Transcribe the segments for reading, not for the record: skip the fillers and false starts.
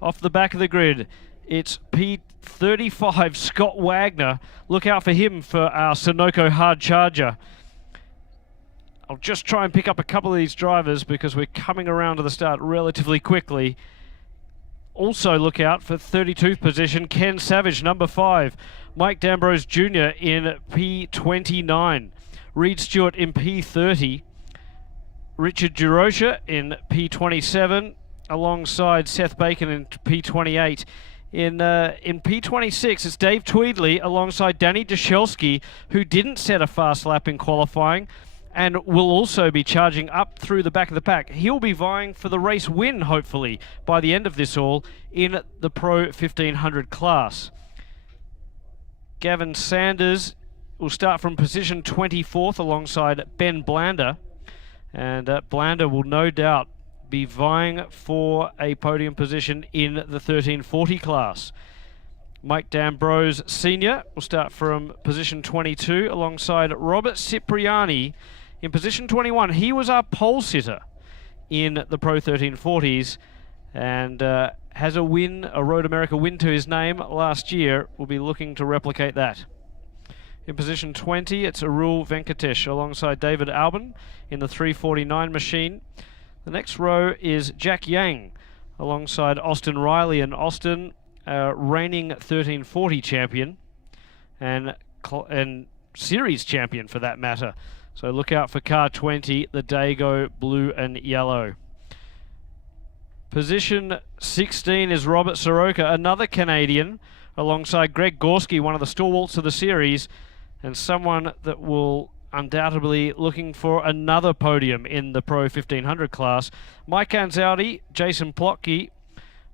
Off the back of the grid, it's P35, Scott Wagner. Look out for him for our Sunoco hard charger. I'll just try and pick up a couple of these drivers because we're coming around to the start relatively quickly. Also look out for 32th position, Ken Savage, number 5. Mike D'Ambrose Jr. in P29. Reed Stewart in P30. Richard Durocher in P27, alongside Seth Bacon in P28. In P26, it's Dave Tweedley alongside Danny Dashelsky, who didn't set a fast lap in qualifying and will also be charging up through the back of the pack. He'll be vying for the race win, hopefully, by the end of this all in the Pro 1500 class. Gavin Sanders will start from position 24th alongside Ben Blander. And Blander will no doubt be vying for a podium position in the 1340 class. Mike D'Ambrose Sr. will start from position 22 alongside Robert Cipriani in position 21. He was our pole sitter in the Pro 1340s and has a win, a Road America win to his name last year. Will be looking to replicate that. In position 20, it's Arul Venkatesh alongside David Albin in the 349 machine. The next row is Jack Yang alongside Austin Riley, and Austin, reigning 1340 champion and series champion for that matter. So look out for car 20, the Dago blue and yellow. Position 16 is Robert Soroka, another Canadian, alongside Greg Gorski, one of the stalwarts of the series, and someone that will undoubtedly looking for another podium in the Pro 1500 class. Mike Anzaldi, Jason Plotke,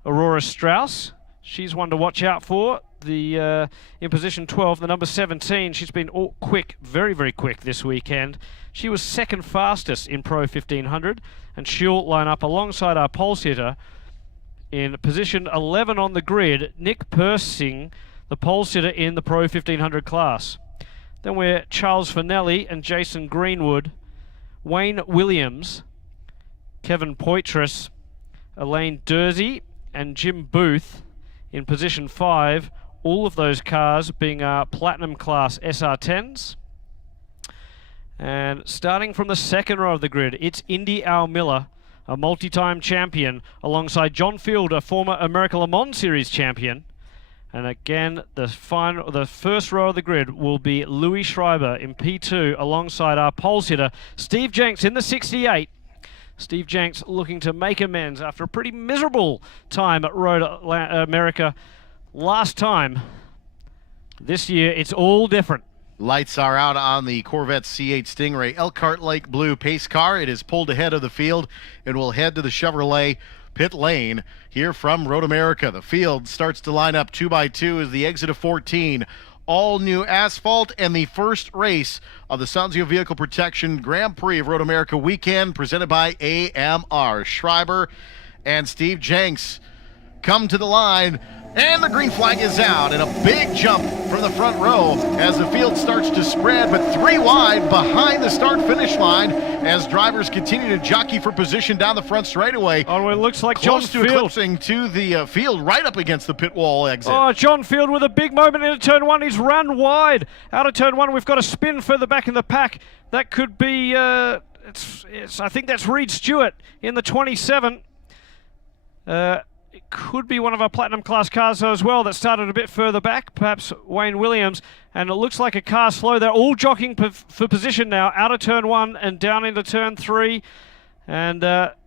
Aurora Strauss, she's one to watch out for. The in position 12, the number 17, she's been all quick, very, very quick this weekend. She was second fastest in Pro 1500, and she'll line up alongside our pole sitter in position 11 on the grid, Nick Persing, the pole sitter in the Pro 1500 class. Then we're Charles Finelli and Jason Greenwood, Wayne Williams, Kevin Poitras, Elaine Dursey, and Jim Booth in position 5. All of those cars being our Platinum Class SR10s. And starting from the second row of the grid, it's Indy Al Miller, a multi-time champion, alongside John Field, a former America Le Mans Series champion. And again, the first row of the grid will be Louis Schreiber in P2 alongside our pole sitter, Steve Jenks in the 68. Steve Jenks looking to make amends after a pretty miserable time at Road America last time. This year, it's all different. Lights are out on the Corvette C8 Stingray Elkhart Lake Blue pace car. It is pulled ahead of the field and will head to the Chevrolet pit lane here from Road America. The field starts to line up 2 by 2 as the exit of 14. All new asphalt and the first race of the Sanzio Vehicle Protection Grand Prix of Road America weekend presented by AMR. Schreiber and Steve Jenks come to the line, and the green flag is out, and a big jump from the front row as the field starts to spread, but 3 wide behind the start-finish line as drivers continue to jockey for position down the front straightaway. Oh, it looks like John Field. Close to eclipsing to the field, right up against the pit wall exit. Oh, John Field with a big moment into turn 1. He's run wide. Out of turn 1, we've got a spin further back in the pack. That could be, I think that's Reed Stewart in the 27. It could be one of our Platinum Class cars as well that started a bit further back, perhaps Wayne Williams, and it looks like a car slow. They're all jockeying for position now, out of turn 1 and down into turn 3, and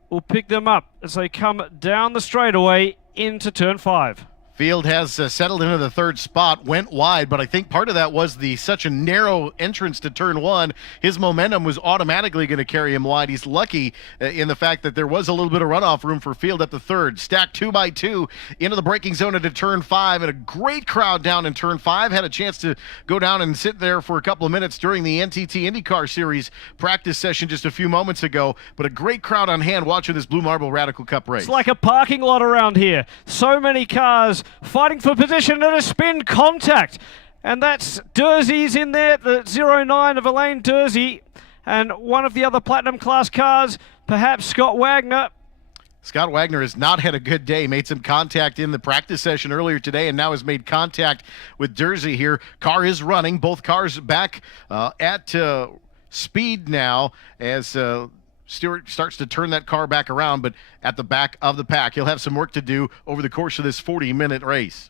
we'll pick them up as they come down the straightaway into turn 5. Field has settled into the third spot, went wide, but I think part of that was such a narrow entrance to turn 1. His momentum was automatically going to carry him wide. He's lucky in the fact that there was a little bit of runoff room for Field at the third. Stacked 2 by 2 into the braking zone into turn 5, and a great crowd down in turn 5. Had a chance to go down and sit there for a couple of minutes during the NTT IndyCar Series practice session just a few moments ago, but a great crowd on hand watching this Blue Marble Radical Cup race. It's like a parking lot around here. So many cars fighting for position and a spin contact. And that's Dursey's in there, the 09 of Elaine Dursey. And one of the other Platinum Class cars, perhaps Scott Wagner. Scott Wagner has not had a good day. Made some contact in the practice session earlier today and now has made contact with Dersey here. Car is running. Both cars back at speed now as Stewart starts to turn that car back around, but at the back of the pack. He'll have some work to do over the course of this 40-minute race.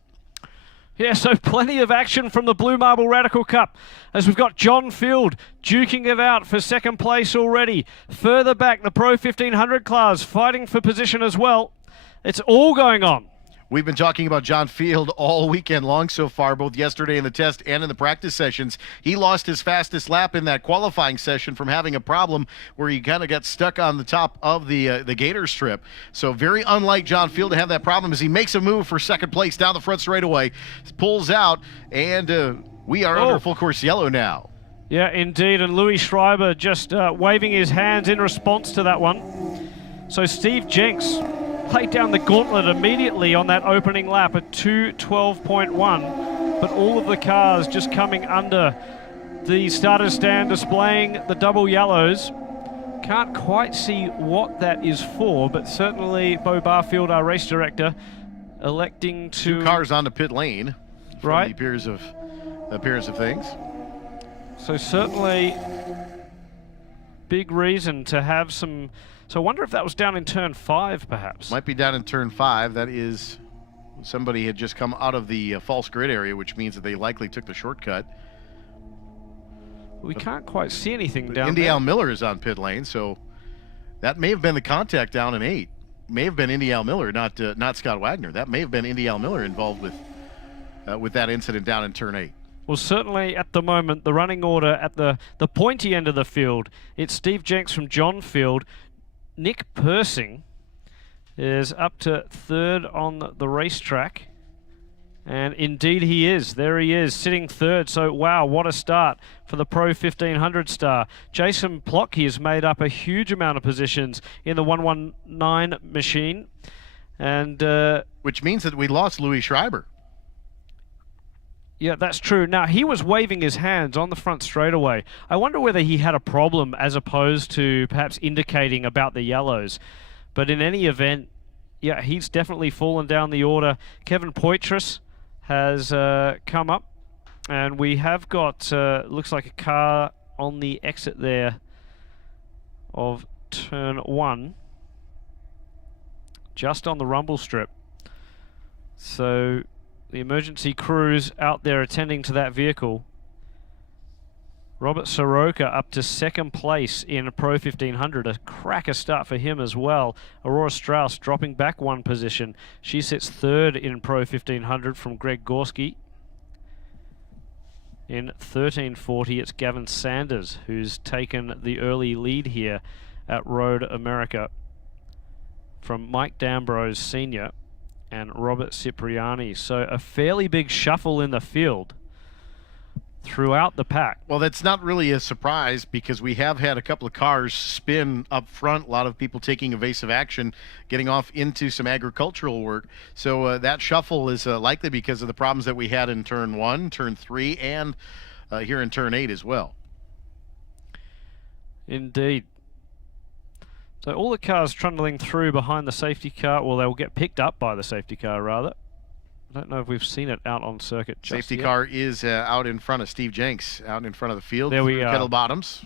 Yeah, so plenty of action from the Blue Marble Radical Cup as we've got John Field duking it out for second place already. Further back, the Pro 1500 class fighting for position as well. It's all going on. We've been talking about John Field all weekend long so far, both yesterday in the test and in the practice sessions. He lost his fastest lap in that qualifying session from having a problem where he kind of got stuck on the top of the gator strip. So very unlike John Field to have that problem as he makes a move for second place down the front straightaway, pulls out, and we are under full course yellow now. Yeah, indeed, and Louis Schreiber just waving his hands in response to that one. So Steve Jenks laid down the gauntlet immediately on that opening lap at 2:12.1, but all of the cars just coming under the starter stand displaying the double yellows. Can't quite see what that is for, but certainly Bo Barfield, our race director, electing to... Two cars onto pit lane, right? The appearance of things. So certainly big reason to have some... So I wonder if that was down in turn 5, perhaps. Might be down in turn 5. That is, somebody had just come out of the false grid area, which means that they likely took the shortcut. We can't quite see anything down Indy there. Al Miller is on pit lane, so that may have been the contact down in 8. May have been Indy Al Miller, not Scott Wagner. That may have been Indy Al Miller involved with that incident down in turn 8. Well, certainly at the moment, the running order at the pointy end of the field, it's Steve Jenks from John Field. Nick Persing is up to third on the racetrack. And indeed he is. There he is, sitting third. So, wow, what a start for the Pro 1500 star. Jason Plocky has made up a huge amount of positions in the 119 machine. And which means that we lost Louis Schreiber. Yeah, that's true. Now, he was waving his hands on the front straightaway. I wonder whether he had a problem as opposed to perhaps indicating about the yellows. But in any event, yeah, he's definitely fallen down the order. Kevin Poitras has come up, and we have got, looks like a car on the exit there of turn 1, just on the rumble strip. So the emergency crews out there attending to that vehicle. Robert Soroka up to second place in Pro 1500. A cracker start for him as well. Aurora Strauss dropping back one position. She sits third in Pro 1500 from Greg Gorski. In 1340, it's Gavin Sanders who's taken the early lead here at Road America from Mike D'Ambrose Sr. and Robert Cipriani. So a fairly big shuffle in the field throughout the pack. Well, that's not really a surprise because we have had a couple of cars spin up front, a lot of people taking evasive action, getting off into some agricultural work. So that shuffle is likely because of the problems that we had in turn 1, turn 3, and here in turn 8 as well. Indeed. So all the cars trundling through behind the safety car, well, they'll get picked up by the safety car, rather. I don't know if we've seen it out on circuit just Safety yet. car is out in front of Steve Jenks, out in front of the field. There we are. Kettle Bottoms.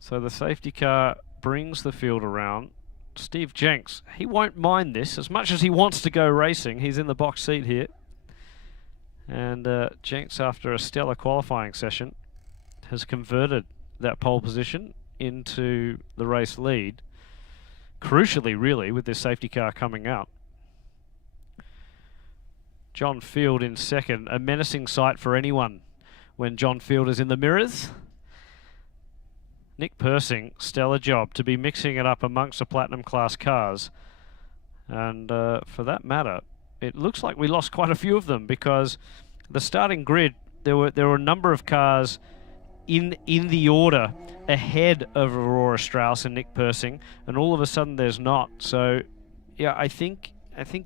So the safety car brings the field around. Steve Jenks, he won't mind this as much as he wants to go racing. He's in the box seat here. And Jenks, after a stellar qualifying session, has converted that pole position into the race lead. Crucially, really, with this safety car coming out. John Field in second, a menacing sight for anyone when John Field is in the mirrors. Nick Persing, stellar job to be mixing it up amongst the Platinum class cars. And for that matter, it looks like we lost quite a few of them because the starting grid, there were a number of cars in the order ahead of Aurora Strauss and Nick Persing, and all of a sudden there's not. So yeah, I think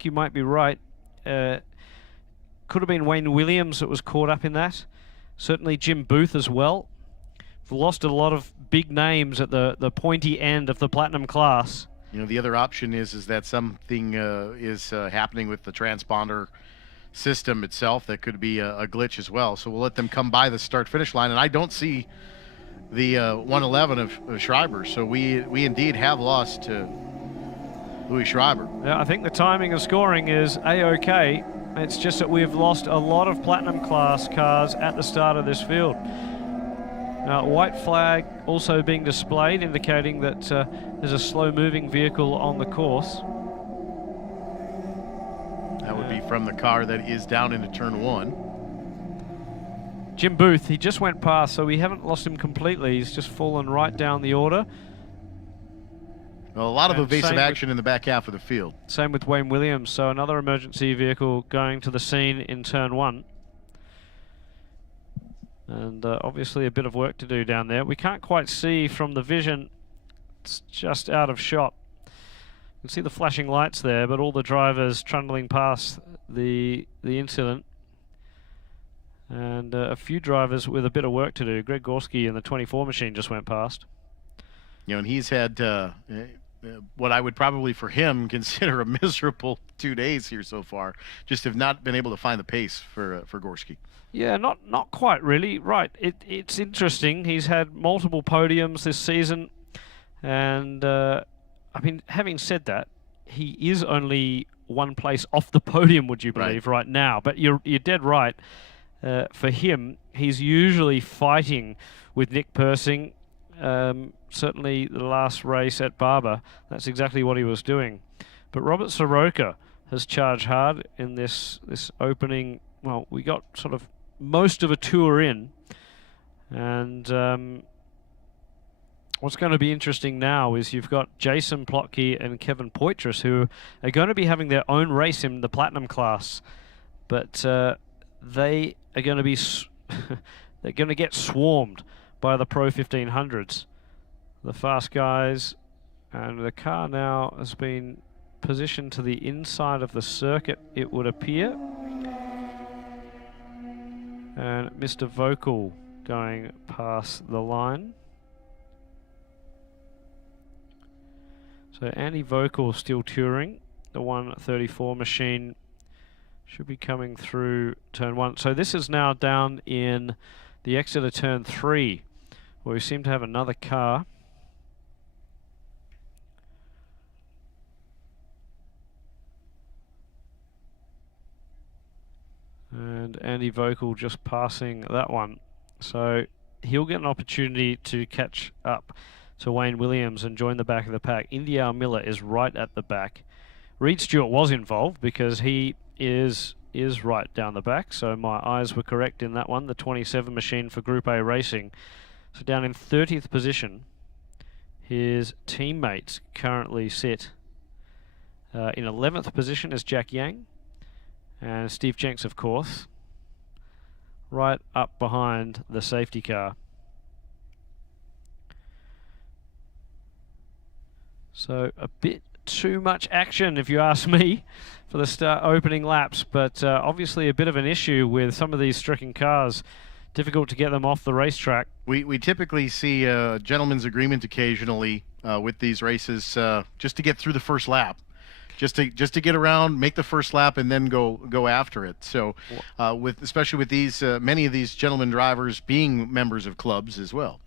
you might be right. Could have been Wayne Williams that was caught up in that. Certainly Jim Booth as well. We've lost a lot of big names at the pointy end of the Platinum class. You know, the other option is that something is happening with the transponder system itself. That could be a glitch as well. So we'll let them come by the start-finish line, and I don't see the 111 of Schreiber. So we indeed have lost to Louis Schreiber. Yeah, I think the timing of scoring is A-OK. It's just that we've lost a lot of platinum class cars at the start of this field. White flag also being displayed, indicating that there's a slow-moving vehicle on the course. That would be from the car that is down into turn 1. Jim Booth, he just went past, so we haven't lost him completely. He's just fallen right down the order. Well, a lot of evasive action in the back half of the field. Same with Wayne Williams, so another emergency vehicle going to the scene in turn 1. And obviously a bit of work to do down there. We can't quite see from the vision. It's just out of shot. You can see the flashing lights there, but all the drivers trundling past the incident. And a few drivers with a bit of work to do. Greg Gorski in the 24 machine just went past. You know, and he's had what I would probably for him consider a miserable 2 days here so far. Just have not been able to find the pace for Gorski. Yeah, not quite really. Right, it's interesting. He's had multiple podiums this season, and I mean, having said that, he is only one place off the podium, would you believe, right now? But you're dead right. For him, he's usually fighting with Nick Persing. Certainly the last race at Barber, that's exactly what he was doing. But Robert Soroka has charged hard in this opening. Well, we got sort of most of a tour in, and what's going to be interesting now is you've got Jason Plotke and Kevin Poitras, who are going to be having their own race in the Platinum class, but they are going to be they're going to get swarmed by the Pro 1500s, the fast guys, and the car now has been positioned to the inside of the circuit, it would appear. And Mr. Vocal going past the line. So Andy Vocal still touring. The 134 machine should be coming through turn 1. So this is now down in the exit of turn 3, where we seem to have another car. And Andy Vocal just passing that one. So he'll get an opportunity to catch up to Wayne Williams and join the back of the pack. India Miller is right at the back. Reed Stewart was involved because he is right down the back. So my eyes were correct in that one. The 27 machine for Group A Racing. So down in 30th position, his teammates currently sit in 11th position is Jack Yang. And Steve Jenks, of course, right up behind the safety car. So a bit too much action, if you ask me, for the start opening laps, but obviously a bit of an issue with some of these stricken cars. Difficult to get them off the racetrack. We typically see a gentleman's agreement occasionally with these races just to get through the first lap. Just to get around, make the first lap, and then go after it. So, especially with these many of these gentlemen drivers being members of clubs as well.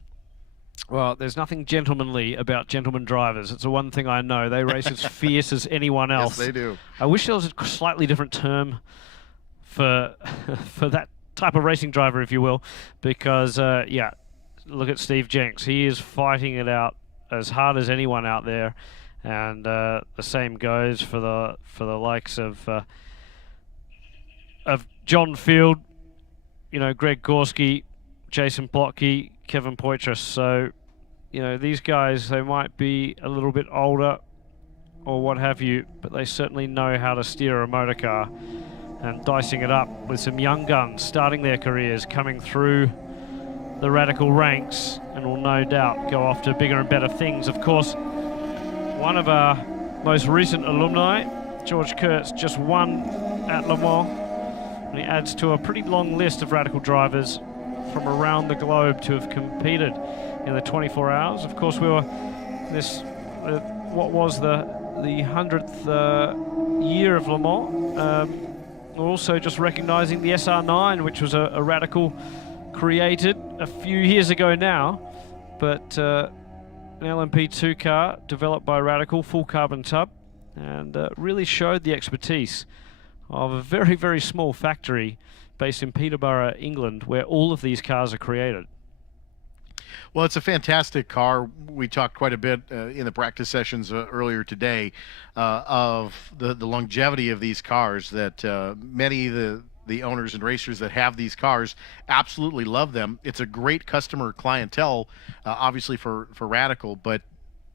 Well, there's nothing gentlemanly about gentlemen drivers. It's the one thing I know. They race as fierce as anyone else. Yes, they do. I wish there was a slightly different term for that type of racing driver, if you will, because yeah, look at Steve Jenks. He is fighting it out as hard as anyone out there. And the same goes for the likes of John Field, you know, Greg Gorski, Jason Plotke, Kevin Poitras. So, you know, these guys, they might be a little bit older or what have you, but they certainly know how to steer a motor car, and dicing it up with some young guns starting their careers, coming through the Radical ranks, and will no doubt go off to bigger and better things. Of course, one of our most recent alumni, George Kurtz, just won at Le Mans, and he adds to a pretty long list of Radical drivers from around the globe to have competed in the 24 hours. Of course, we were this what was the 100th year of Le Mans. We're also just recognizing the SR9, which was a Radical created a few years ago now, but an LMP2 car developed by Radical, full carbon tub, and really showed the expertise of a very, very small factory based in Peterborough, England, where all of these cars are created. Well, it's a fantastic car. We talked quite a bit in the practice sessions earlier today of the longevity of these cars, that many of the owners and racers that have these cars absolutely love them. It's a great customer clientele, obviously for Radical, but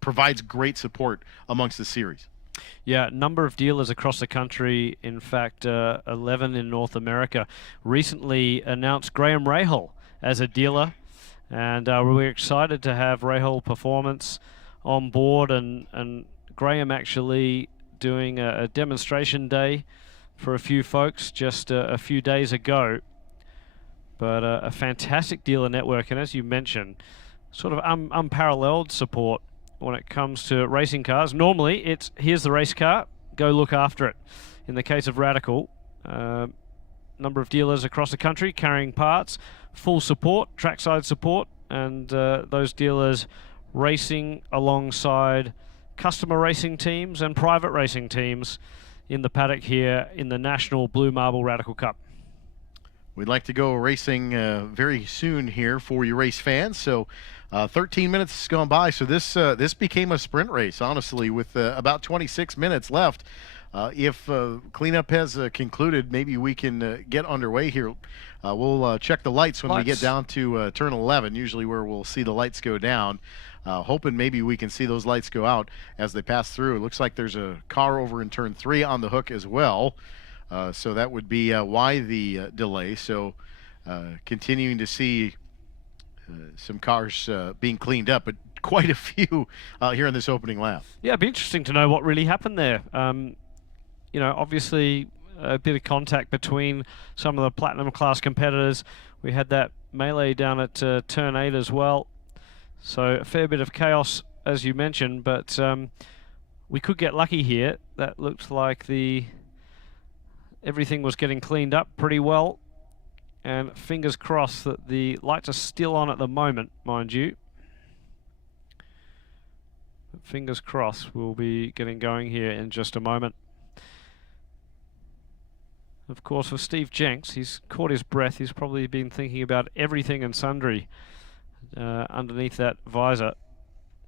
provides great support amongst the series. Yeah, number of dealers across the country, in fact 11 in North America, recently announced Graham Rahal as a dealer. And we're excited to have Rahal Performance on board, and Graham actually doing a demonstration day for a few folks just a few days ago. But a fantastic dealer network, and as you mentioned, sort of unparalleled support when it comes to racing cars. Normally it's here's the race car, go look after it. In the case of Radical, number of dealers across the country carrying parts, full support, trackside support, and those dealers racing alongside customer racing teams and private racing teams in the paddock here in the National Blue Marble Radical Cup. We'd like to go racing very soon here for you race fans. So 13 minutes has gone by. So this became a sprint race, honestly, with about 26 minutes left. If cleanup has concluded, maybe we can get underway here. We'll check the lights when we get down to turn 11, usually where we'll see the lights go down. Hoping maybe we can see those lights go out as they pass through. It looks like there's a car over in turn 3 on the hook as well. So that would be why the delay. So continuing to see some cars being cleaned up, but quite a few here in this opening lap. Yeah, it'd be interesting to know what really happened there. You know, obviously a bit of contact between some of the Platinum class competitors. We had that melee down at turn 8 as well. So a fair bit of chaos, as you mentioned, but we could get lucky here. That looked like everything was getting cleaned up pretty well. And fingers crossed that the lights are still on at the moment, mind you. But fingers crossed we'll be getting going here in just a moment. Of course, for Steve Jenks, he's caught his breath. He's probably been thinking about everything and sundry underneath that visor.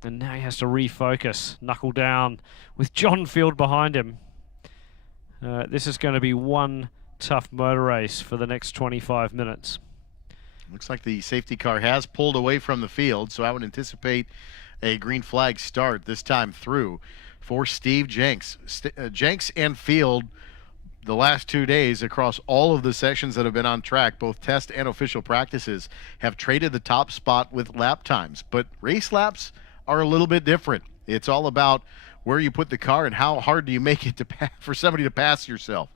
And now he has to refocus, knuckle down with John Field behind him. This is going to be one tough motor race for the next 25 minutes. Looks like the safety car has pulled away from the field, so I would anticipate a green flag start this time through for Steve Jenks. Jenks and Field, the last 2 days across all of the sessions that have been on track, both test and official practices, have traded the top spot with lap times. But race laps are a little bit different. It's all about where you put the car and how hard do you make it for somebody to pass yourself.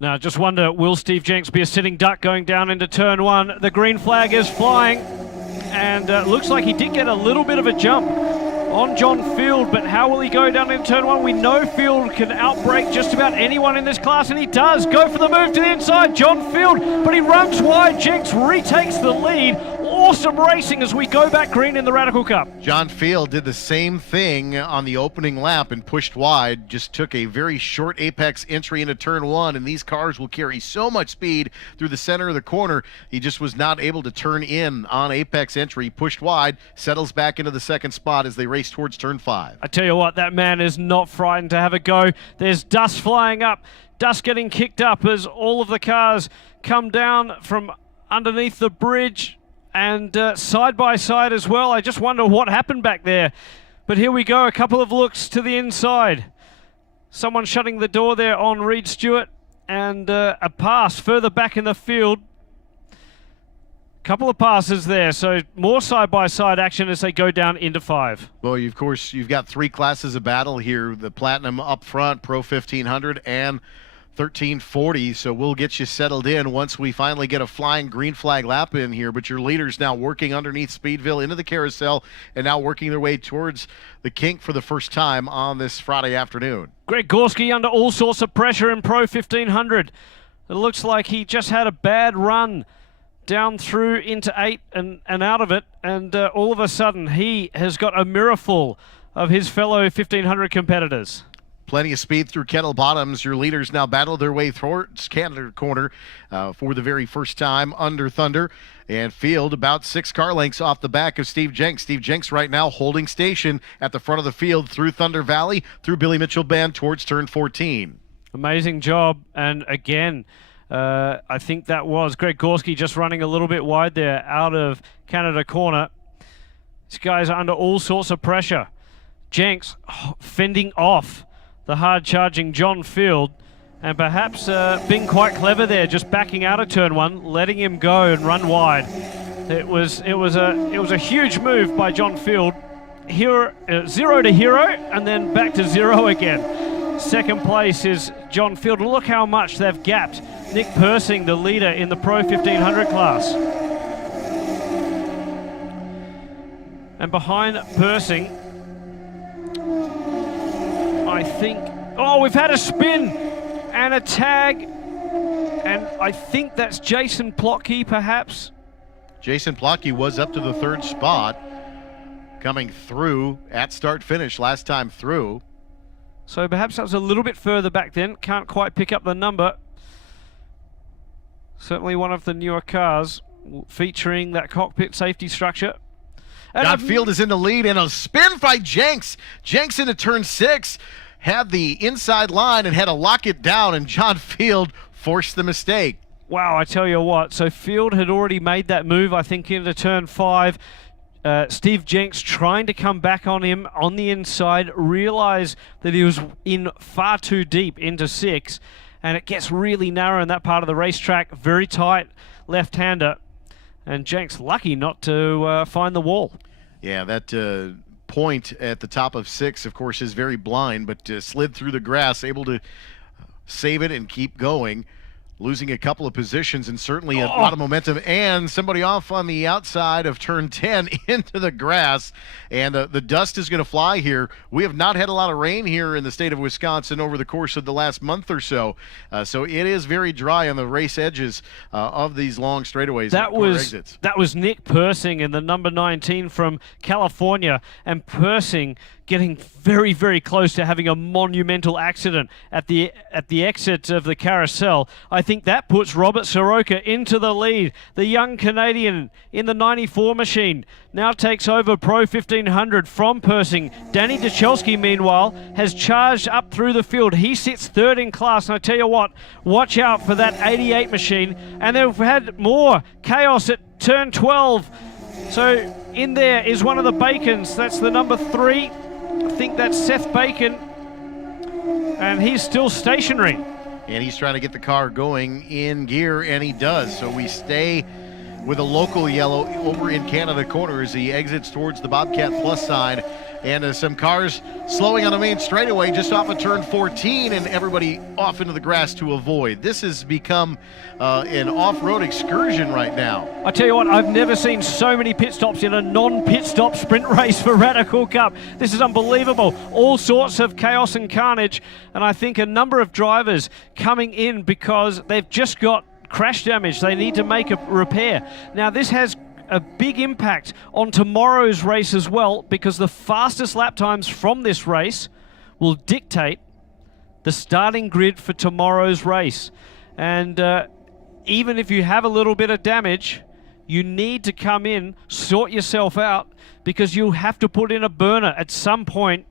Now, just wonder, will Steve Jenks be a sitting duck going down into turn 1? The green flag is flying, and looks like he did get a little bit of a jump on John Field, but how will he go down into turn 1? We know Field can outbrake just about anyone in this class, and he does. Go for the move to the inside, John Field, but he runs wide. Jenks retakes the lead. Awesome racing as we go back green in the Radical Cup. John Field did the same thing on the opening lap and pushed wide, just took a very short apex entry into turn 1, and these cars will carry so much speed through the center of the corner. He just was not able to turn in on apex entry, pushed wide, settles back into the second spot as they race towards turn 5. I tell you what, that man is not frightened to have a go. There's dust flying up, dust getting kicked up as all of the cars come down from underneath the bridge. And side by side as well. I just wonder what happened back there. But here we go, a couple of looks to the inside. Someone shutting the door there on Reed Stewart, and a pass further back in the field. Couple of passes there, so more side by side action as they go down into 5. Well, of course, you've got 3 classes of battle here: the Platinum up front, Pro 1500, and 13:40, so we'll get you settled in once we finally get a flying green flag lap in here. But your leaders now working underneath Speedville into the carousel and now working their way towards the kink for the first time on this Friday afternoon. Greg Gorski under all sorts of pressure in Pro 1500. It looks like he just had a bad run down through into 8 and out of it, and all of a sudden he has got a mirror full of his fellow 1500 competitors. Plenty of speed through Kettle Bottoms. Your leaders now battle their way towards Canada Corner for the very first time under Thunder. And Field about 6 car lengths off the back of Steve Jenks. Steve Jenks right now holding station at the front of the field through Thunder Valley, through Billy Mitchell Band towards turn 14. Amazing job. And again, I think that was Greg Gorski just running a little bit wide there out of Canada Corner. These guys are under all sorts of pressure. Jenks fending off the hard-charging John Field, and perhaps being quite clever there, just backing out of turn 1, letting him go and run wide. It was a huge move by John Field. Hero, 0 to hero, and then back to 0 again. Second place is John Field. Look how much they've gapped Nick Persing, the leader in the Pro 1500 class. And behind Persing, I think, oh, we've had a spin and a tag, and I think that's Jason Plotke, perhaps. Jason Plotke was up to the 3rd spot, coming through at start-finish last time through. So perhaps that was a little bit further back then. Can't quite pick up the number. Certainly one of the newer cars featuring that cockpit safety structure. John Field is in the lead, and a spin by Jenks. Jenks into turn 6, had the inside line and had to lock it down, and John Field forced the mistake. Wow, I tell you what. So Field had already made that move, I think, into turn 5. Steve Jenks trying to come back on him on the inside, realized that he was in far too deep into 6, and it gets really narrow in that part of the racetrack. Very tight left-hander. And Jenks lucky not to find the wall. Yeah, that point at the top of 6, of course, is very blind, but slid through the grass, able to save it and keep going. Losing a couple of positions and certainly a lot of momentum, and somebody off on the outside of turn 10 into the grass, and the dust is going to fly here. We have not had a lot of rain here in the state of Wisconsin over the course of the last month or so, so it is very dry on the race edges of these long straightaways. That was Nick Persing in the number 19 from California, and Persing getting very, very close to having a monumental accident at the exit of the carousel. I think that puts Robert Soroka into the lead. The young Canadian in the 94 machine now takes over Pro 1500 from Persing. Danny Duchelski, meanwhile, has charged up through the field. He sits 3rd in class, and I tell you what, watch out for that 88 machine. And they've had more chaos at turn 12. So in there is one of the Bacons. That's the number 3. I think that's Seth Bacon, and he's still stationary. And he's trying to get the car going in gear, and he does. So we stay with a local yellow over in Canada Corner as he exits towards the Bobcat Plus sign. And some cars slowing on the main straightaway just off of turn 14, and everybody off into the grass to avoid. This has become an off-road excursion right now. I tell you what, I've never seen so many pit stops in a non-pit stop sprint race for Radical Cup. This is unbelievable. All sorts of chaos and carnage, and I think a number of drivers coming in because they've just got crash damage. They need to make a repair. Now, this has a big impact on tomorrow's race as well, because the fastest lap times from this race will dictate the starting grid for tomorrow's race. And even if you have a little bit of damage, you need to come in, sort yourself out, because you'll have to put in a burner at some point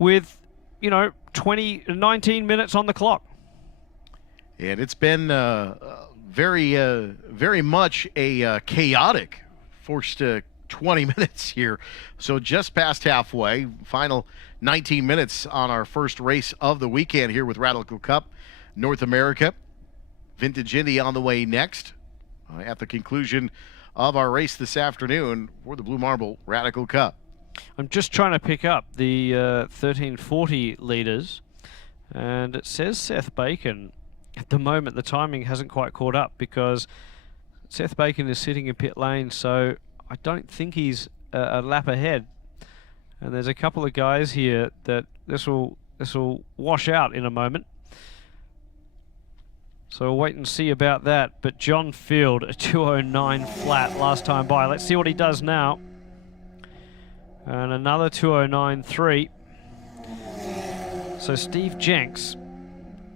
with, 19 minutes on the clock. And it's been very much a chaotic first 20 minutes here. So just past halfway, final 19 minutes on our first race of the weekend here with Radical Cup North America. Vintage Indy on the way next at the conclusion of our race this afternoon for the Blue Marble Radical Cup. I'm just trying to pick up the 1340 leaders, and it says Seth Bacon at the moment, the timing hasn't quite caught up because Seth Bacon is sitting in pit lane, so I don't think he's a lap ahead. And there's a couple of guys here that this will wash out in a moment. So we'll wait and see about that. But John Field, a 209 flat last time by. Let's see what he does now. And another 209.3. So Steve Jenks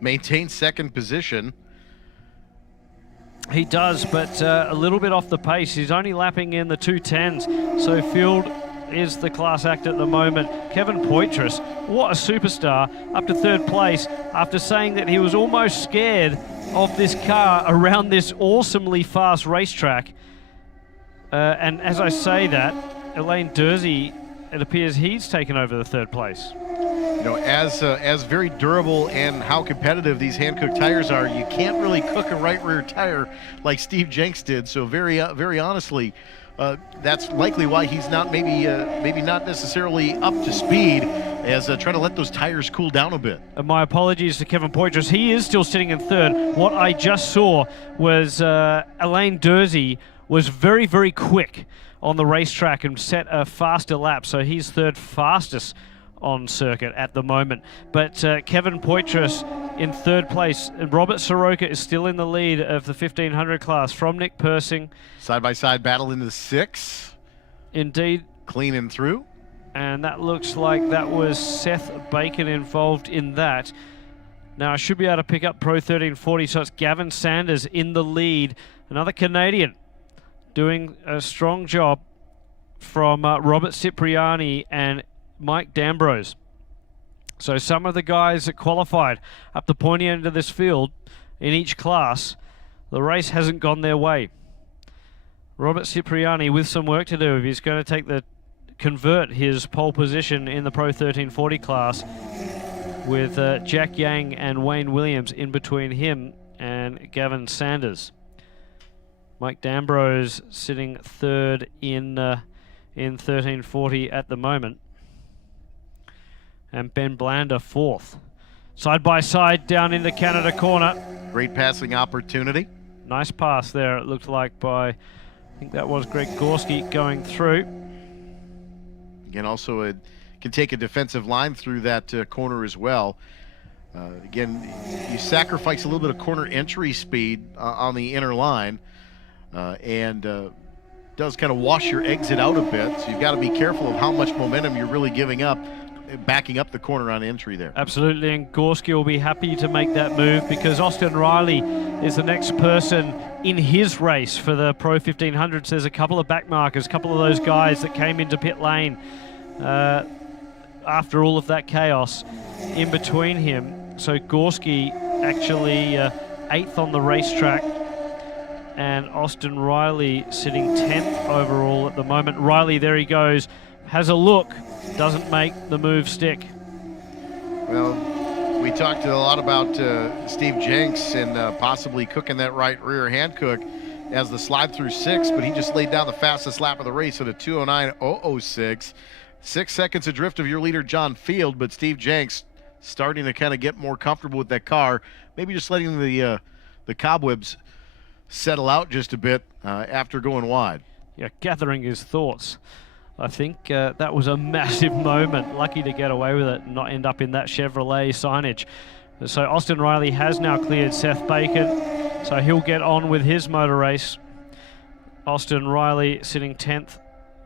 maintains second position. He does, but a little bit off the pace. He's only lapping in the 210s. So Field is the class act at the moment. Kevin Poitras, what a superstar, up to third place after saying that he was almost scared of this car around this awesomely fast racetrack. And as I say that, Elaine Dursey, it appears he's taken over the third place. You know, as very durable and how competitive these hand-cooked tires are, you can't really cook a right rear tire like Steve Jenks did. So very honestly, that's likely why he's not maybe not necessarily up to speed, as trying to let those tires cool down a bit. And my apologies to Kevin Poitras. He is still sitting in third. What I just saw was Elaine Dursey was very, very quick on the racetrack and set a faster lap. So he's third fastest on circuit at the moment. But Kevin Poitras in third place. And Robert Soroka is still in the lead of the 1500 class from Nick Persing. Side-by-side battle into the 6. Indeed. Clean and through. And that looks like that was Seth Bacon involved in that. Now I should be able to pick up Pro 1340, so it's Gavin Sanders in the lead. Another Canadian doing a strong job from Robert Cipriani and Mike D'Ambrose. So some of the guys that qualified up the pointy end of this field in each class, the race hasn't gone their way. Robert Cipriani with some work to do if he's going to convert his pole position in the Pro 1340 class, with Jack Yang and Wayne Williams in between him and Gavin Sanders. Mike D'Ambrose sitting third in 1340 at the moment. And Ben Blander fourth. Side by side down into Canada corner. Great passing opportunity. Nice pass there, it looked like, by, I think that was Greg Gorski going through. Again, also it can take a defensive line through that corner as well. Again, you sacrifice a little bit of corner entry speed on the inner line, and does kind of wash your exit out a bit. So you've got to be careful of how much momentum you're really giving up, backing up the corner on entry there. Absolutely, and Gorski will be happy to make that move because Austin Riley is the next person in his race for the Pro 1500s. There's a couple of backmarkers, a couple of those guys that came into pit lane after all of that chaos in between him. So Gorski actually 8th on the racetrack, and Austin Riley sitting 10th overall at the moment. Riley, there he goes, has a look, doesn't make the move stick. Well, we talked a lot about Steve Jenks and possibly cooking that right rear hand cook as the slide through 6, but he just laid down the fastest lap of the race at a 209.006. 6 seconds adrift of your leader, John Field, but Steve Jenks starting to kind of get more comfortable with that car, maybe just letting the cobwebs settle out just a bit after going wide. Yeah, gathering his thoughts. I think that was a massive moment. Lucky to get away with it and not end up in that Chevrolet signage. So Austin Riley has now cleared Seth Bacon, so he'll get on with his motor race. Austin Riley sitting 10th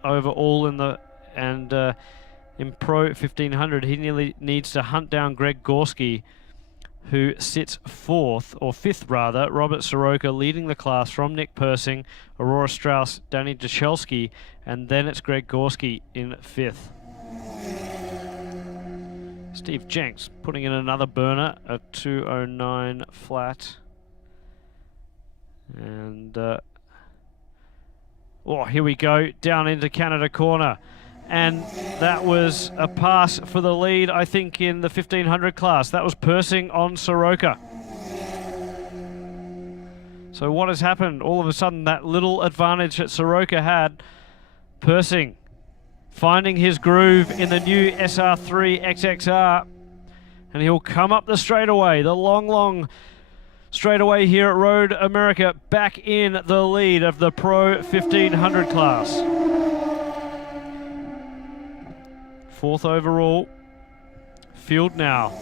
overall in the in Pro 1500. He nearly needs to hunt down Greg Gorski, who sits 4th, or 5th rather. Robert Soroka leading the class from Nick Persing, Aurora Strauss, Danny Duchelski, and then it's Greg Gorski in 5th. Steve Jenks putting in another burner, a 209 flat. And oh, here we go, down into Canada corner. And that was a pass for the lead, I think, in the 1500 class. That was Persing on Soroka. So what has happened? All of a sudden, that little advantage that Soroka had, Persing finding his groove in the new SR3 XXR. And he'll come up the straightaway, the long straight away here at Road America, back in the lead of the Pro 1500 class. 4th overall. Field now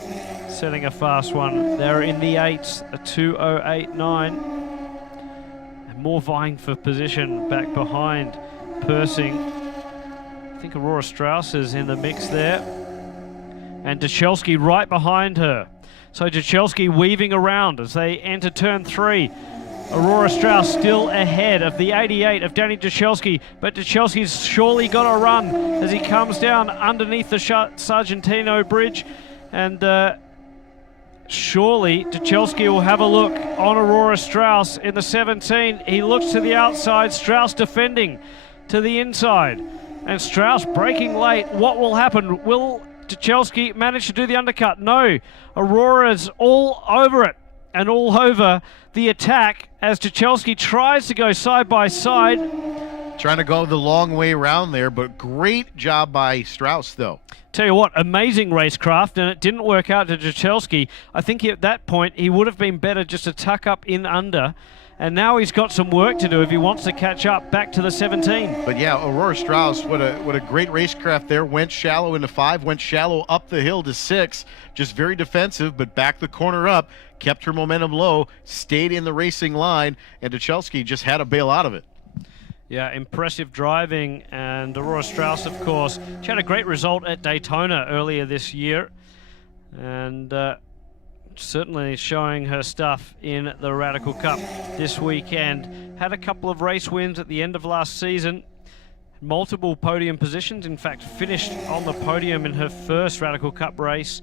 setting a fast one. They're in the 8s, a 2:08.9. And more vying for position back behind Persing. I think Aurora Strauss is in the mix there. And Duchelski right behind her. So Duchelski weaving around as they enter turn 3. Aurora Strauss still ahead of the 88 of Danny Duchelski, but Duchelski's surely got a run as he comes down underneath the Sargentino Bridge, and surely Duchelski will have a look on Aurora Strauss in the 17. He looks to the outside, Strauss defending to the inside, and Strauss breaking late. What will happen? Will Duchelski manage to do the undercut? No, Aurora's all over it and all over the attack as Duchelski tries to go side by side. Trying to go the long way around there, but great job by Strauss, though. Tell you what, amazing racecraft, and it didn't work out to Duchelski. I think at that point he would have been better just to tuck up in under, and now he's got some work to do if he wants to catch up back to the 17. But yeah, Aurora Strauss, what a great racecraft there. Went shallow into 5, went shallow up the hill to 6. Just very defensive, but back the corner up, kept her momentum low, stayed in the racing line, and Duchelski just had to bail out of it. Yeah, impressive driving, and Aurora Strauss, of course, she had a great result at Daytona earlier this year, and certainly showing her stuff in the Radical Cup this weekend. Had a couple of race wins at the end of last season, multiple podium positions, in fact finished on the podium in her first Radical Cup race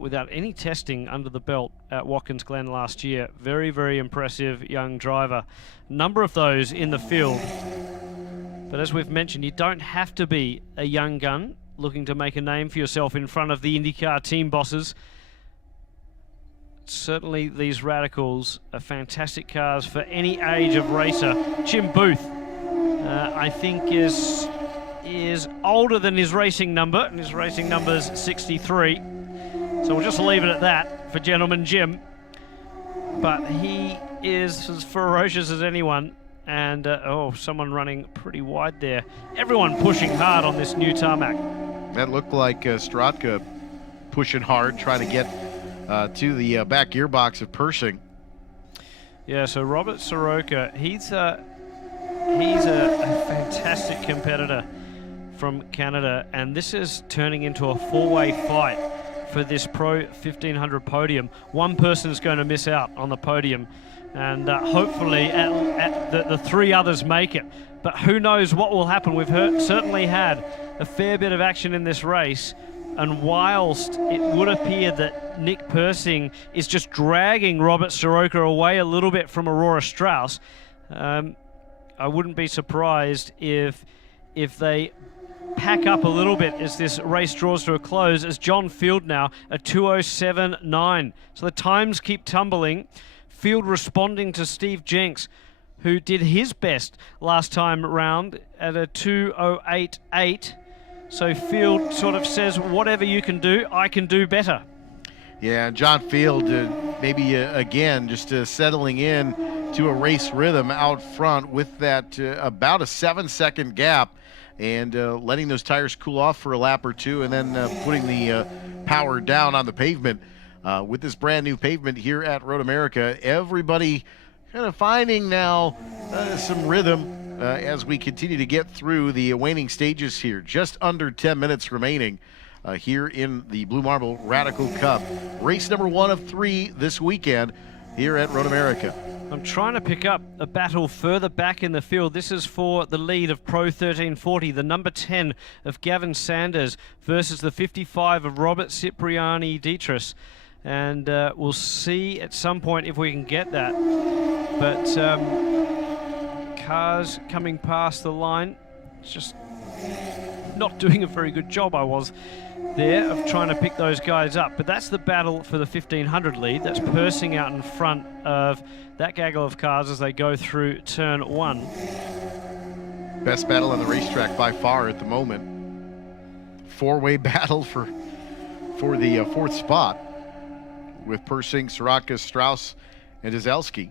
without any testing under the belt at Watkins Glen last year. Very, very impressive young driver. Number of those in the field. But as we've mentioned, you don't have to be a young gun looking to make a name for yourself in front of the IndyCar team bosses. Certainly these Radicals are fantastic cars for any age of racer. Jim Booth, I think, is older than his racing number, and his racing number is 63. So we'll just leave it at that for Gentleman Jim. But he is as ferocious as anyone. And, oh, someone running pretty wide there. Everyone pushing hard on this new tarmac. That looked like Stratka pushing hard, trying to get to the back gearbox of Persing. Yeah, so Robert Soroka, he's a fantastic competitor from Canada. And this is turning into a four-way fight for this Pro 1500 podium. One person is going to miss out on the podium, and hopefully the 3 others make it. But who knows what will happen? We've certainly had a fair bit of action in this race, and whilst it would appear that Nick Persing is just dragging Robert Soroka away a little bit from Aurora Strauss, I wouldn't be surprised if they pack up a little bit as this race draws to a close, as John Field now a 2:07.9. So the times keep tumbling. Field responding to Steve Jenks, who did his best last time round at a 2:08.8. So Field sort of says, whatever you can do, I can do better. Yeah, John Field maybe again just settling in to a race rhythm out front with that about a 7-second gap, and letting those tires cool off for a lap or two, and then putting the power down on the pavement. With this brand new pavement here at Road America, everybody kind of finding now some rhythm as we continue to get through the waning stages here. Just under 10 minutes remaining here in the Blue Marble Radical Cup. Race number 1 of 3 this weekend here at Road America. I'm trying to pick up a battle further back in the field. This is for the lead of Pro 1340, the number 10 of Gavin Sanders versus the 55 of Robert Cipriani Dietrich. And we'll see at some point if we can get that. But cars coming past the line, just not doing a very good job, I was there, of trying to pick those guys up. But that's the battle for the 1500 lead. That's Persing out in front of that gaggle of cars as they go through turn 1. Best battle on the racetrack by far at the moment. 4-way battle for the 4th spot, with Persing, Soroka, Strauss, and Jazelski.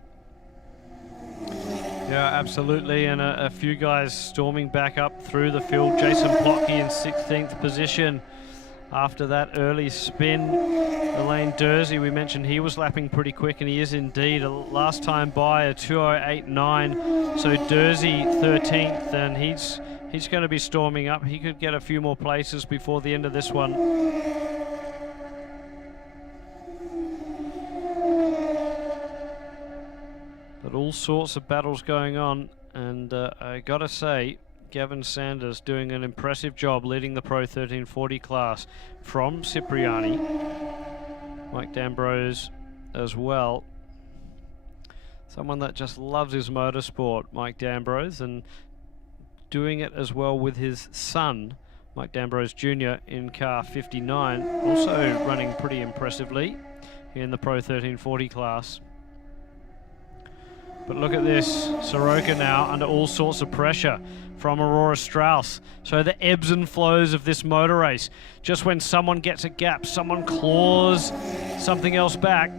Yeah, absolutely, and a few guys storming back up through the field. Jason Plotke in 16th position after that early spin. Elaine Dursey, we mentioned he was lapping pretty quick, and he is indeed. Last time by a 2:08.9, so Dursey 13th, and he's going to be storming up. He could get a few more places before the end of this one. But all sorts of battles going on, and I gotta say, Gavin Sanders doing an impressive job leading the Pro 1340 class from Cipriani. Mike D'Ambrose as well. Someone that just loves his motorsport, Mike D'Ambrose, and doing it as well with his son, Mike D'Ambrose Jr. in car 59, also running pretty impressively in the Pro 1340 class. But look at this, Soroka now under all sorts of pressure from Aurora Strauss. So the ebbs and flows of this motor race. Just when someone gets a gap, someone claws something else back,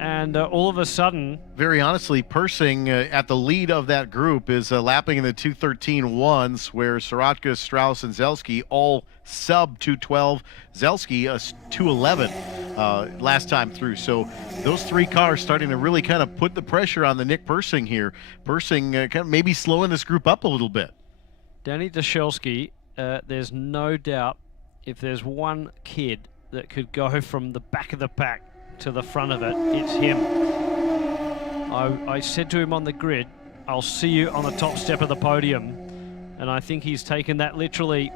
and all of a sudden... Very honestly, Persing at the lead of that group is lapping in the 2:13.1s, where Soroka, Strauss, and Zelski all sub 2:12. Zelski a 2:11 last time through. So those three cars starting to really kind of put the pressure on the Nick Persing here. Persing kind of maybe slowing this group up a little bit. Danny Dashelski, there's no doubt if there's one kid that could go from the back of the pack to the front of it, it's him. I said to him on the grid, I'll see you on the top step of the podium, and I think he's taken that literally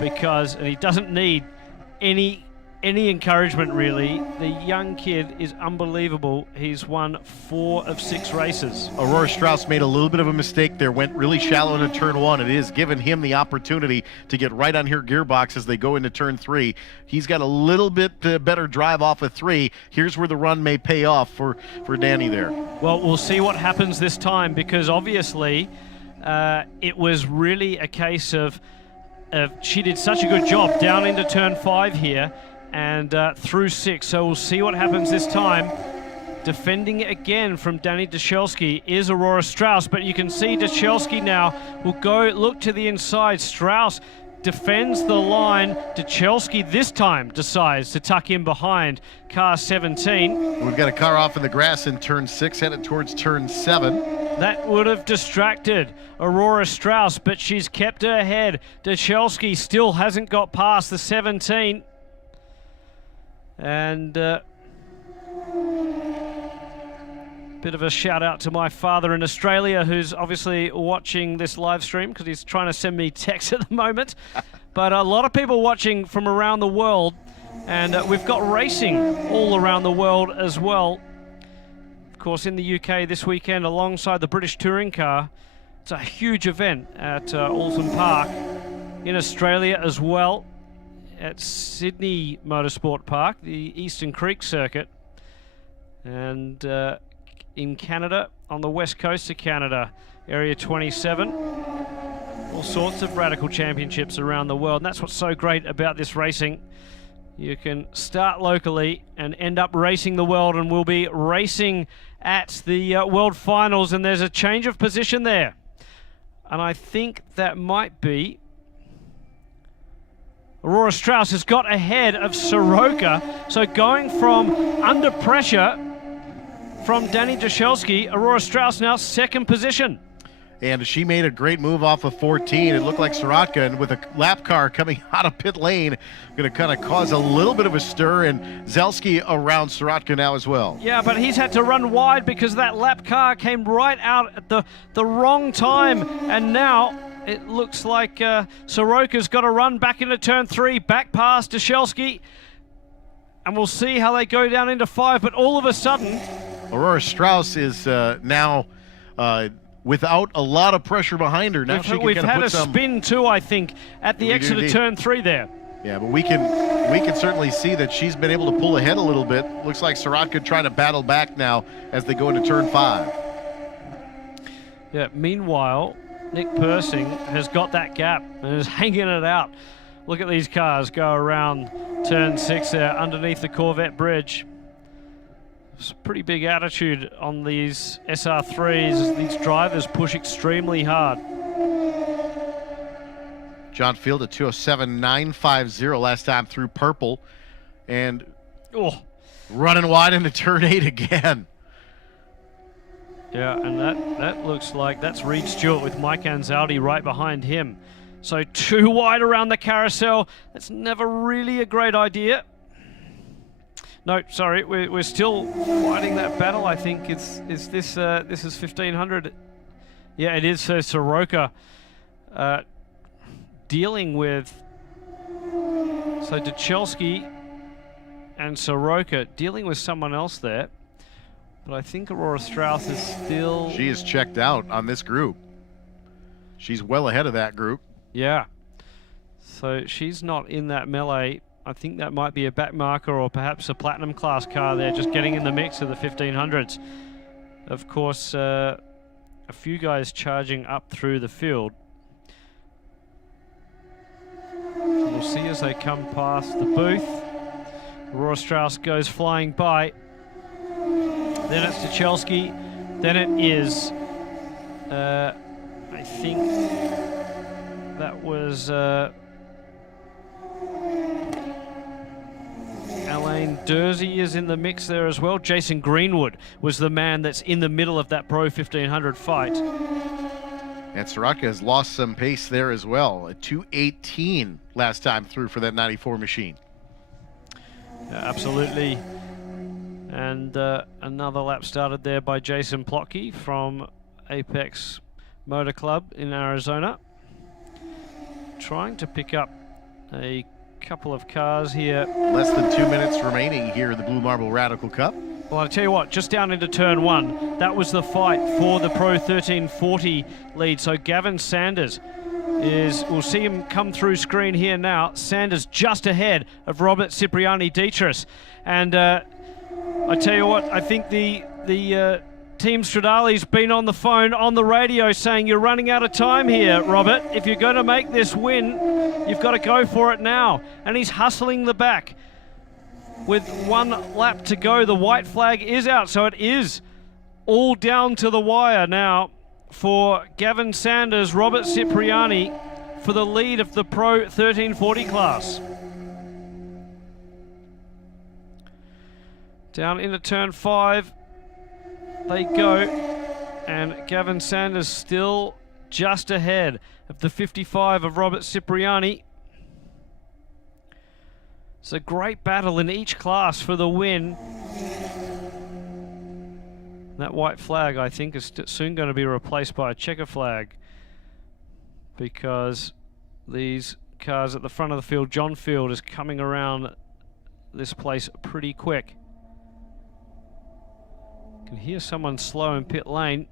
because he doesn't need any encouragement really. The young kid is unbelievable. He's won 4 of 6 races. Aurora Strauss made a little bit of a mistake there, went really shallow into turn 1. It is given him the opportunity to get right on her gearbox as they go into turn 3. He's got a little bit better drive off of 3. Here's where the run may pay off for Danny there. Well, we'll see what happens this time, because obviously it was really a case of she did such a good job down into turn 5 here and through 6, so we'll see what happens this time. Defending it again from Danny Dashelski is Aurora Strauss, but you can see Dashelski now will go look to the inside. Strauss defends the line. Dashelski this time decides to tuck in behind car 17. We've got a car off in the grass in turn 6 headed towards turn 7. That would have distracted Aurora Strauss, but she's kept her ahead. Dashelski still hasn't got past the 17. And bit of a shout out to my father in Australia, who's obviously watching this live stream because he's trying to send me texts at the moment. But a lot of people watching from around the world, and we've got racing all around the world as well. Of course, in the UK this weekend, alongside the British Touring Car, it's a huge event at Alton Park. In Australia as well, at Sydney Motorsport Park, the Eastern Creek Circuit, and in Canada, on the west coast of Canada, Area 27. All sorts of radical championships around the world, and that's what's so great about this racing. You can start locally and end up racing the world, and we'll be racing at the World Finals, and there's a change of position there. And I think that might be... Aurora Strauss has got ahead of Soroka, so going from under pressure from Danny Dashelski, Aurora Strauss now second position. And she made a great move off of 14. It looked like Soroka, and with a lap car coming out of pit lane, going to kind of cause a little bit of a stir, and Zelski around Soroka now as well. Yeah, but he's had to run wide because that lap car came right out at the wrong time, and now it looks like Soroka's got to run back into turn 3, back past Dashelski, and we'll see how they go down into 5. But all of a sudden, Aurora Strauss is now without a lot of pressure behind her. Now we've had a spin too, I think, at the exit of turn 3 there. Yeah, but we can certainly see that she's been able to pull ahead a little bit. Looks like Soroka trying to battle back now as they go into turn 5. Yeah, meanwhile, Nick Persing has got that gap and is hanging it out. Look at these cars go around turn 6 there underneath the Corvette bridge. It's a pretty big attitude on these SR3s. These drivers push extremely hard. John Field at 207.950 last time through purple. And running wide into turn 8 again. Yeah, and that looks like that's Reed Stewart with Mike Anzaldi right behind him. So too wide around the carousel. That's never really a great idea. No, sorry, we're still fighting that battle. I think this is 1500. Yeah, it is. So Soroka dealing with Duchelski and Soroka dealing with someone else there. But I think Aurora Strauss is still... She is checked out on this group. She's well ahead of that group. Yeah. So she's not in that melee. I think that might be a back marker or perhaps a platinum class car there, just getting in the mix of the 1500s. Of course, a few guys charging up through the field. We'll see as they come past the booth. Aurora Strauss goes flying by. Then it's Duchelski. Then it is, I think that was Alain Dersey is in the mix there as well. Jason Greenwood was the man that's in the middle of that Pro 1500 fight. And Soroka has lost some pace there as well. At 218 last time through for that 94 machine. Yeah, absolutely. And another lap started there by Jason Plotke from Apex Motor Club in Arizona. Trying to pick up a couple of cars here. Less than 2 minutes remaining here in the Blue Marble Radical Cup. Well, I'll tell you what, just down into turn 1, that was the fight for the Pro 1340 lead. So Gavin Sanders we'll see him come through screen here now. Sanders just ahead of Robert Cipriani Dietrich. And I tell you what, I think the Team Stradale's been on the phone, on the radio, saying you're running out of time here, Robert. If you're going to make this win, you've got to go for it now. And he's hustling the back. With 1 lap to go, the white flag is out, so it is all down to the wire now for Gavin Sanders, Robert Cipriani for the lead of the Pro 1340 class. Down into turn 5 they go, and Gavin Sanders still just ahead of the 55 of Robert Cipriani. It's a great battle in each class for the win. That white flag, I think, is soon going to be replaced by a checker flag, because these cars at the front of the field, John Field is coming around this place pretty quick. Can hear someone slow in pit lane.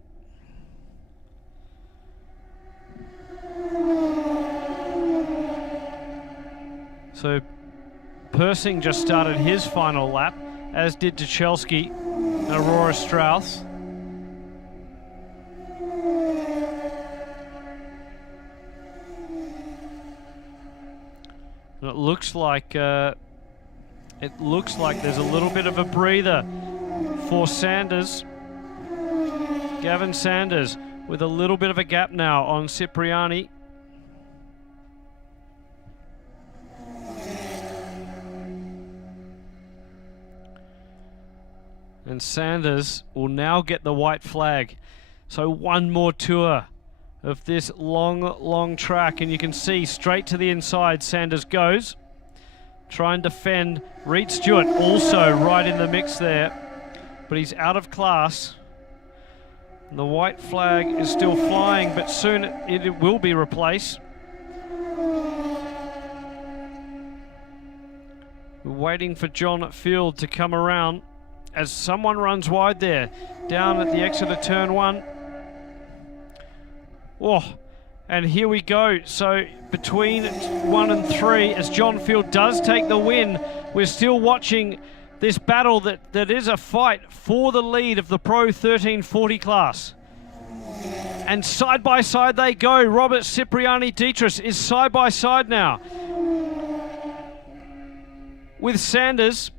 So Persing just started his final lap, as did Duchelski and Aurora Strauss. And it looks like there's a little bit of a breather for Sanders. Gavin Sanders with a little bit of a gap now on Cipriani. And Sanders will now get the white flag. So one more tour of this long track, and you can see straight to the inside Sanders goes. Try and defend. Reed Stewart also right in the mix there, but he's out of class. And the white flag is still flying, but soon it will be replaced. We're waiting for John Field to come around as someone runs wide there, down at the exit of turn 1. Oh, and here we go. So between 1 and 3, as John Field does take the win, we're still watching this battle that is a fight for the lead of the Pro 1340 class. And side by side they go. Robert Cipriani Dietrich is side by side now with Sanders.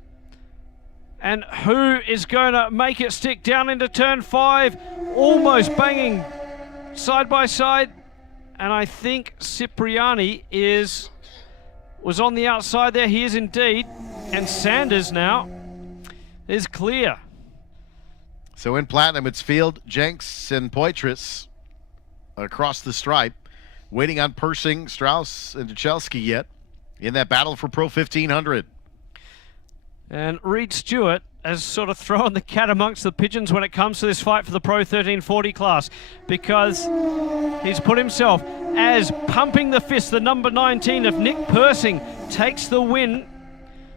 And who is going to make it stick down into turn 5? Almost banging side by side. And I think Cipriani was on the outside there. He is indeed. And Sanders now is clear. So in Platinum, it's Field, Jenks, and Poitras across the stripe, waiting on Persing, Strauss, and Duchelski yet in that battle for Pro 1500. And Reed Stewart has sort of thrown the cat amongst the pigeons when it comes to this fight for the Pro 1340 class, because he's put himself as pumping the fist. The number 19 of Nick Persing takes the win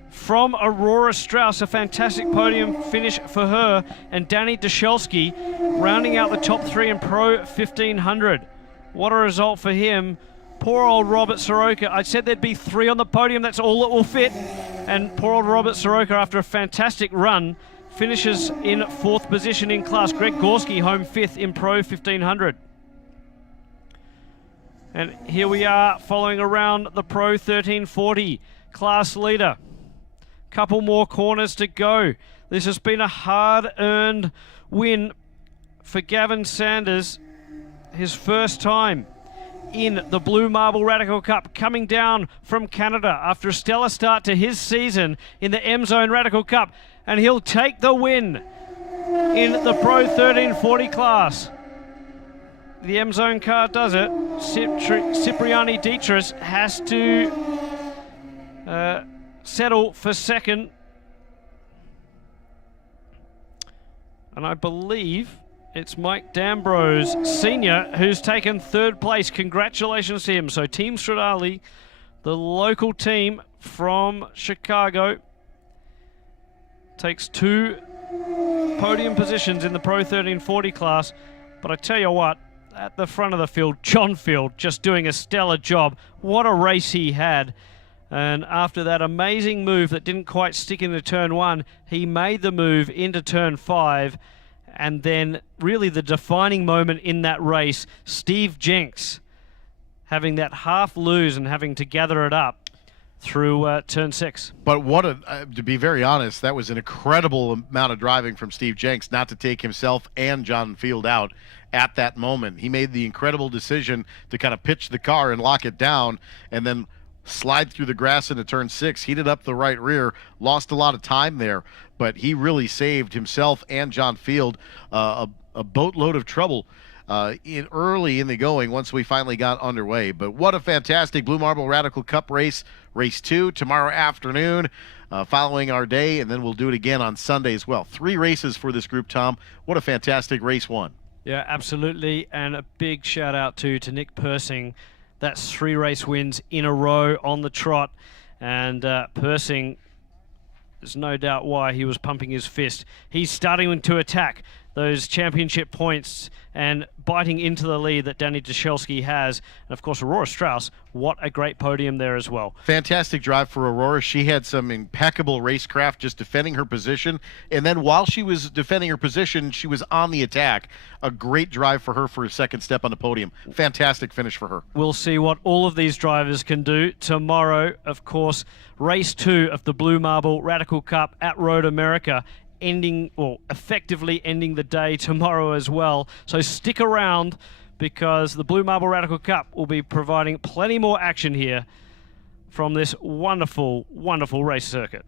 from Aurora Strauss. A fantastic podium finish for her, and Danny Duchelski rounding out the top 3 in Pro 1500. What a result for him. Poor old Robert Soroka. I said there'd be 3 on the podium. That's all that will fit. And poor old Robert Soroka, after a fantastic run, finishes in 4th position in class. Greg Gorski home 5th in Pro 1500. And here we are following around the Pro 1340 class leader. Couple more corners to go. This has been a hard-earned win for Gavin Sanders. His first time in the Blue Marble Radical Cup, coming down from Canada after a stellar start to his season in the M-Zone Radical Cup. And he'll take the win in the Pro 1340 class. The M-Zone car does it. Cipriani Dietrich has to settle for second. And I believe it's Mike D'Ambrose Sr. who's taken 3rd place. Congratulations to him. So Team Stradale, the local team from Chicago, takes 2 podium positions in the Pro 1340 class. But I tell you what, at the front of the field, John Field just doing a stellar job. What a race he had. And after that amazing move that didn't quite stick into turn 1, he made the move into turn 5. And then really the defining moment in that race, Steve Jenks having that half lose and having to gather it up through turn 6. But what to be very honest, that was an incredible amount of driving from Steve Jenks not to take himself and John Field out at that moment. He made the incredible decision to kind of pitch the car and lock it down, and then slide through the grass into turn 6, heated up the right rear, lost a lot of time there, but he really saved himself and John Field a boatload of trouble early in the going once we finally got underway. But what a fantastic Blue Marble Radical Cup race, race 2 tomorrow afternoon following our day, and then we'll do it again on Sunday as well. 3 races for this group, Tom. What a fantastic race 1. Yeah, absolutely, and a big shout out to Nick Persing. That's 3 race wins in a row on the trot. And Persing, there's no doubt why he was pumping his fist. He's starting to attack those championship points and biting into the lead that Danny Duchelski has. And of course, Aurora Strauss, what a great podium there as well. Fantastic drive for Aurora. She had some impeccable racecraft just defending her position. And then while she was defending her position, she was on the attack. A great drive for her for a second step on the podium. Fantastic finish for her. We'll see what all of these drivers can do tomorrow. Of course, race 2 of the Blue Marble Radical Cup at Road America, effectively ending the day tomorrow as well. So stick around, because the Blue Marble Radical Cup will be providing plenty more action here from this wonderful, wonderful race circuit.